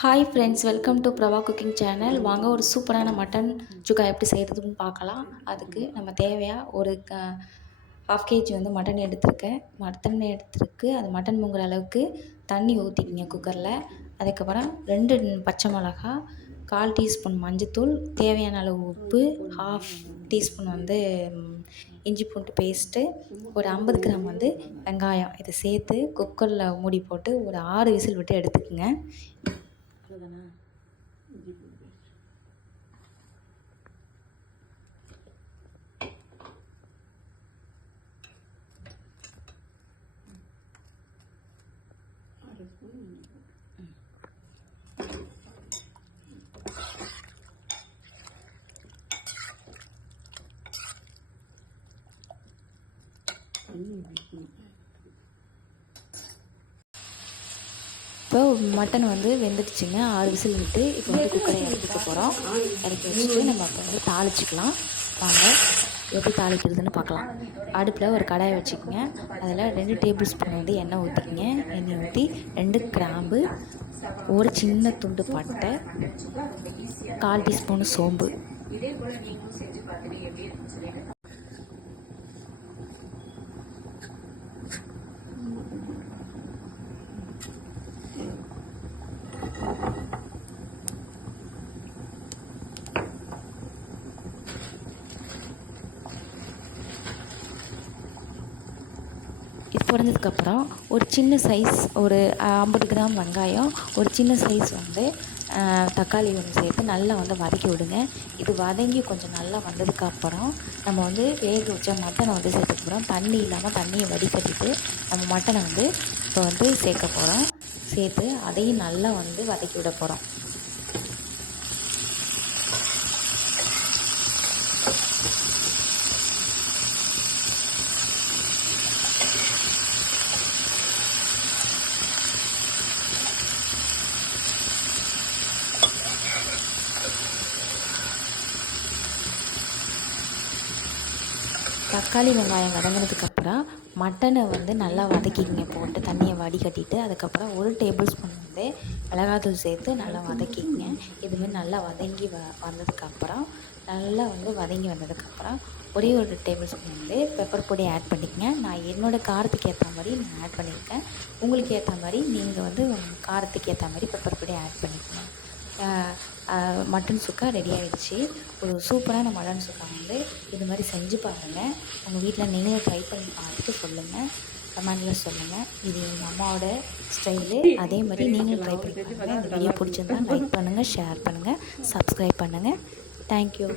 Hi friends welcome to Prava cooking channel வாங்க ஒரு சூப்பரான மட்டன் சுக்கா எப்படி செய்கிறதுன்னு பார்க்கலாம். அதுக்கு நம்ம தேவையாக ஒரு க ஹாஃப் கேஜி வந்து மட்டன் எடுத்திருக்கேன். மட்டன் எடுத்துருக்கு. அது மட்டன் முங்குற அளவுக்கு தண்ணி ஊற்றிக்கிங்க குக்கரில் அதுக்கப்புறம் ரெண்டு பச்சை மிளகா கால் டீஸ்பூன் மஞ்சத்தூள் தேவையான அளவு உப்பு ஹாஃப் டீஸ்பூன் வந்து இஞ்சி பூண்டு பேஸ்ட்டு ஒரு ஐம்பது கிராம் வந்து வெங்காயம். இதை சேர்த்து குக்கரில் மூடி போட்டு ஒரு ஆறு விசில் விட்டு எடுத்துக்கோங்க. కదా ఇది పెట్టు Mm-hmm. இப்போ மட்டன் வந்து வெந்துடுச்சுங்க. ஆறு விசில் விட்டு இப்போ வந்து குக்கரை இறக்கிக்க போகிறோம் இறக்கி வச்சுட்டு நம்ம அப்போ வந்து தாளிச்சிக்கலாம். வாங்க எப்படி தாளிக்கிறதுன்னு பார்க்கலாம். அடுப்பில் ஒரு கடாயை வச்சுக்கோங்க. அதில் ரெண்டு டேபிள் ஸ்பூன் வந்து எண்ணெய் ஊற்றிக்கிங்க எண்ணெய் ஊற்றி ரெண்டு கிராம்பு ஒரு சின்ன துண்டு பட்டை கால் டீஸ்பூன் சோம்பு இதே போல நீங்களும் செஞ்சு பார்த்துட்டு எப்படி இருக்குன்னு சொல்லிட்டு இது பொரிஞ்சதுக்கப்புறம் ஒரு சின்ன சைஸ் ஒரு ஐம்பது கிராம் வெங்காயம் ஒரு சின்ன சைஸ் வந்து தக்காளி ஒன்று சேர்த்து நல்லா வந்து வதக்கி விடுங்க. இது வதங்கி கொஞ்சம் நல்லா வந்ததுக்கப்புறம் நம்ம வந்து வேக வச்ச மட்டனை வந்து சேர்த்துக்க போகிறோம் தண்ணி இல்லாமல் தண்ணியை வடிகட்டிட்டு நம்ம மட்டனை வந்து இப்போ வந்து சேர்க்க போகிறோம் சேர்த்து அதையும் நல்லா வந்து வதக்கி விட போகிறோம் தக்காளி வெங்காயம் வதங்கினதுக்கப்புறம் மட்டனை வந்து நல்லா வதக்கிக்கிங்க. போட்டு தண்ணியை வடிகட்டிட்டு அதுக்கப்புறம் ஒரு டேபிள் ஸ்பூன் வந்து மிளகாத்தூள் சேர்த்து நல்லா வதக்கிங்க இதுமாரி நல்லா வதங்கி வ வந்ததுக்கப்புறம் நல்லா வந்து வதங்கி வந்ததுக்கப்புறம் ஒரே ஒரு டேபிள் ஸ்பூன் வந்து பெப்பர் பொடி ஆட் பண்ணிக்கங்க. நான் என்னோடய காரத்துக்கு ஏற்ற மாதிரி நான் ஆட் பண்ணியிருக்கேன். உங்களுக்கு ஏற்ற மாதிரி நீங்கள் வந்து காரத்துக்கு ஏற்ற மாதிரி பெப்பர் பொடி ஆட் பண்ணிக்கோங்க. மட்டன் சுக்கா ரெடி ஆகிடுச்சு ஒரு சூப்பரான மட்டன் சுக்கா வந்து இது மாதிரி செஞ்சு பாருங்கள் உங்கள் வீட்டில் நீங்களும் ட்ரை பண்ணி பார்த்துட்டு சொல்லுங்கள் கமெண்டில் சொல்லுங்கள் இது எங்கள் அம்மாவோட ஸ்டைலு. அதே மாதிரி நீங்களும் ட்ரை பண்ணி பாருங்கள் இந்த வீடியோ பிடிச்சிருந்தா லைக் பண்ணுங்கள் ஷேர் பண்ணுங்கள் சப்ஸ்கிரைப் பண்ணுங்கள் தேங்க்யூ